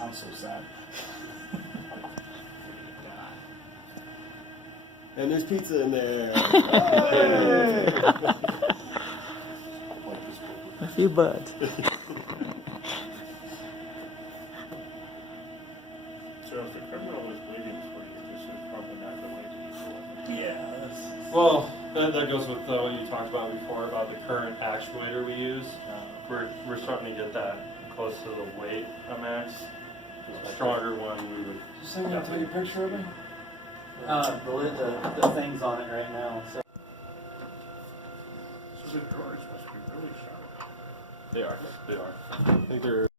sounds so sad. And there's pizza in there. A few buds. So if the criminal was waiting for you, this is probably not the way to do it. Yeah. Well, that goes with what you talked about before about the current actuator we use. We're starting to get that close to the weight of max. A stronger one we would. Just send me a picture of it. The thing's on it right now. So. So the drawers must be really sharp. They are. I think they're